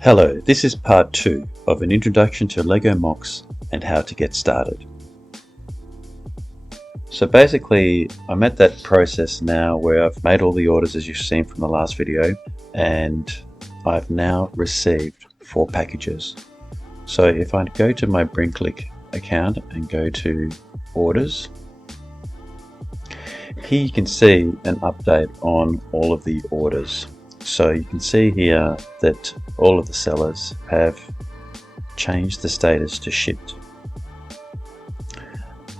Hello, this is part 2 of an introduction to LEGO MOCs and how to get started. So basically, I'm at that process now where I've made all the orders as you've seen from the last video, and I've now received 4 packages. So if I go to my BrickLink account and go to orders, here you can see an update on all of the orders. So you can see here that all of the sellers have changed the status to shipped.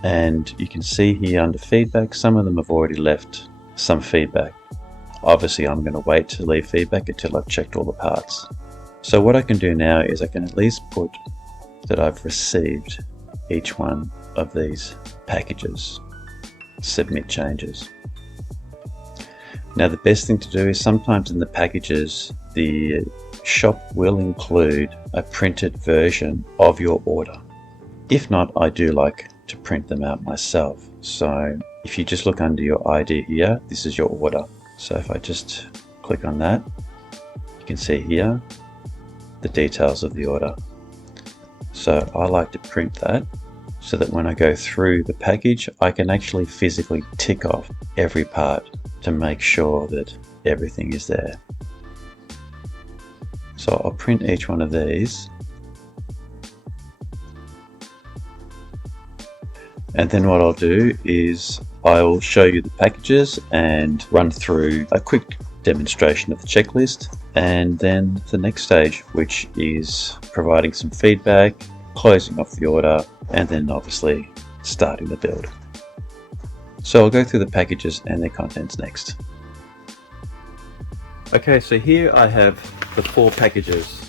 And you can see here under feedback, some of them have already left some feedback. Obviously, I'm going to wait to leave feedback until I've checked all the parts. So what I can do now is I can at least put that I've received each one of these packages. Submit changes. Now the best thing to do is sometimes in the packages the shop will include a printed version of your order. If not, I do like to print them out myself. So if you just look under your ID here, this is your order. So if I just click on that, you can see here the details of the order. So I like to print that so that when I go through the package, I can actually physically tick off every part to make sure that everything is there. So I'll print each one of these. And then what I'll do is I'll show you the packages and run through a quick demonstration of the checklist, and then the next stage, which is providing some feedback, closing off the order, and then obviously starting the build. So I'll go through the packages and their contents next. Okay, so here I have the 4 packages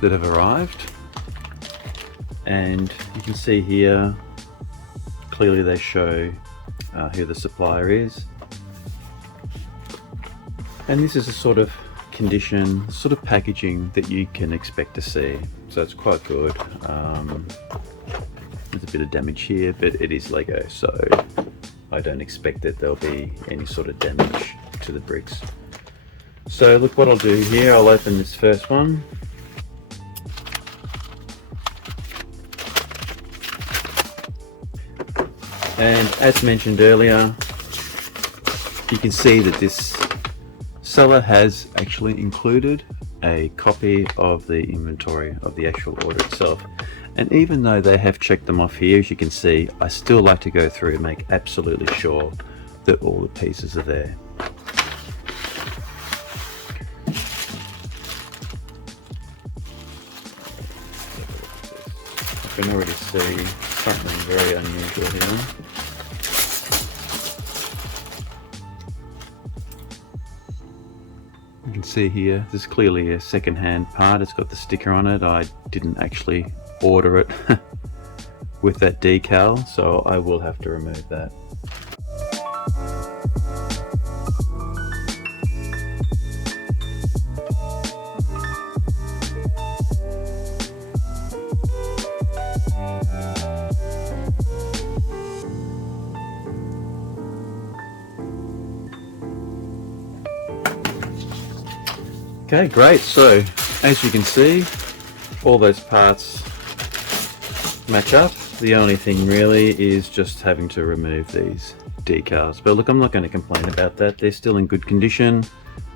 that have arrived, and you can see here clearly they show who the supplier is, and this is a sort of condition, sort of packaging that you can expect to see, so it's quite good. There's a bit of damage here, but it is Lego, so I don't expect that there'll be any sort of damage to the bricks. So look, what I'll do here, I'll open this first one. And as mentioned earlier, you can see that this seller has actually included a copy of the inventory of the actual order itself. And even though they have checked them off here, as you can see, I still like to go through and make absolutely sure that all the pieces are there. I can already see something very unusual here. You can see here, this is clearly a second-hand part. It's got the sticker on it. I didn't actually order it with that decal, so I will have to remove that. Okay, great. So as you can see, all those parts match up. The only thing really is just having to remove these decals. But look, I'm not going to complain about that. They're still in good condition,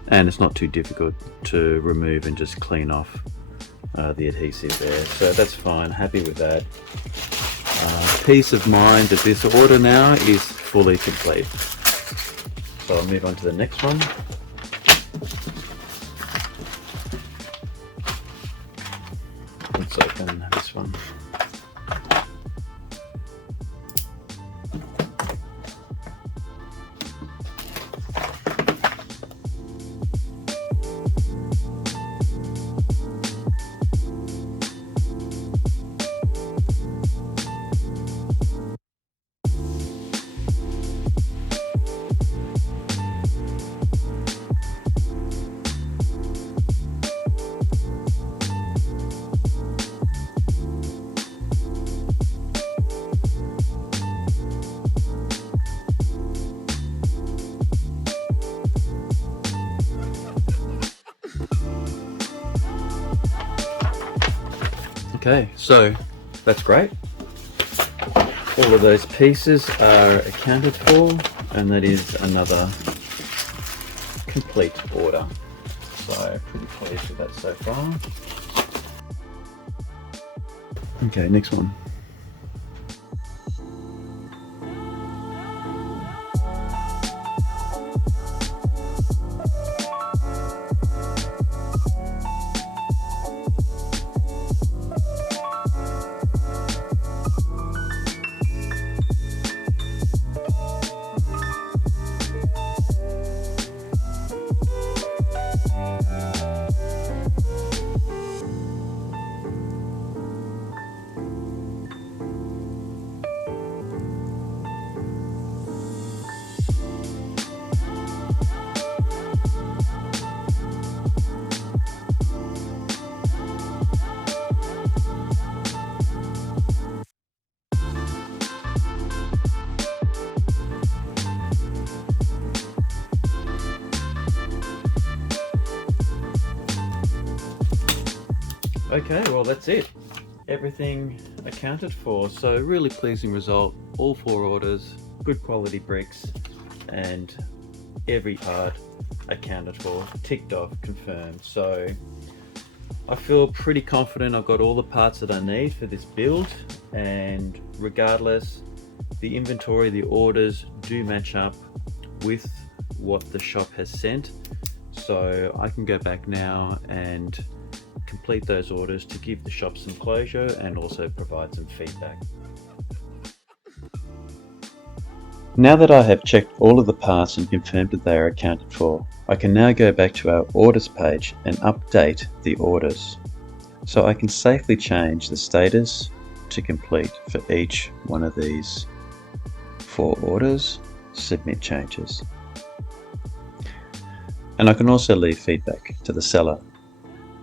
and it's not too difficult to remove and just clean off the adhesive there. So that's fine. Happy with that. Peace of mind that this order now is fully complete. So I'll move on to the next one. Let's open this one. Okay, so that's great. All of those pieces are accounted for, and that is another complete order. So pretty pleased with that so far. Okay, next one. Okay, well that's it. Everything accounted for. So really pleasing result. All 4 orders, good quality bricks, and every part accounted for, ticked off, confirmed. So I feel pretty confident I've got all the parts that I need for this build, and regardless, the inventory, the orders do match up with what the shop has sent. So I can go back now and complete those orders to give the shop some closure and also provide some feedback. Now that I have checked all of the parts and confirmed that they are accounted for, I can now go back to our orders page and update the orders. So I can safely change the status to complete for each one of these 4 orders, submit changes. And I can also leave feedback to the seller.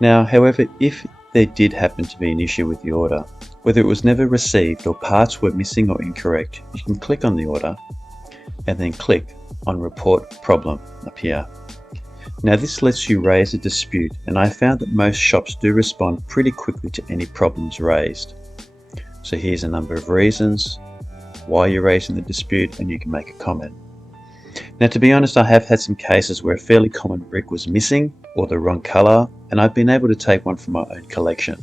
Now, however, if there did happen to be an issue with the order, whether it was never received or parts were missing or incorrect, you can click on the order and then click on Report Problem up here. Now this lets you raise a dispute, and I found that most shops do respond pretty quickly to any problems raised. So here's a number of reasons why you're raising the dispute, and you can make a comment. Now, to be honest, I have had some cases where a fairly common brick was missing or the wrong color, and I've been able to take one from my own collection.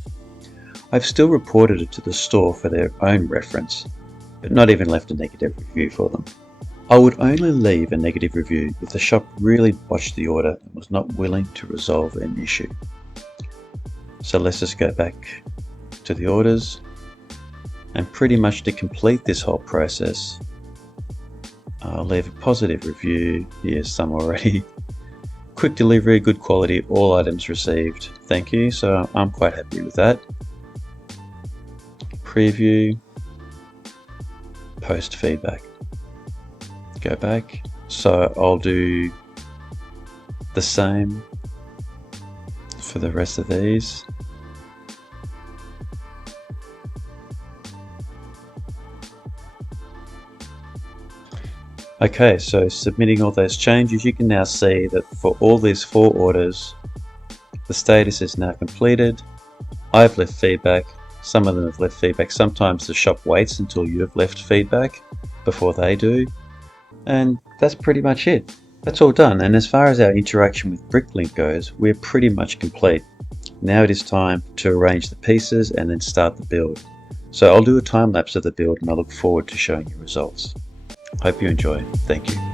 I've still reported it to the store for their own reference, but not even left a negative review for them. I would only leave a negative review if the shop really botched the order and was not willing to resolve an issue. So let's just go back to the orders, and pretty much to complete this whole process, I'll leave a positive review. Here's some already. Quick delivery, good quality, all items received. Thank you. So I'm quite happy with that. Preview, post feedback. Go back. So I'll do the same for the rest of these. Okay, so submitting all those changes, you can now see that for all these 4 orders, the status is now completed. I've left feedback, some of them have left feedback. Sometimes the shop waits until you have left feedback before they do. And that's pretty much it. That's all done. And as far as our interaction with BrickLink goes, we're pretty much complete. Now it is time to arrange the pieces and then start the build. So I'll do a time lapse of the build, and I look forward to showing you results. Hope you enjoy. Thank you.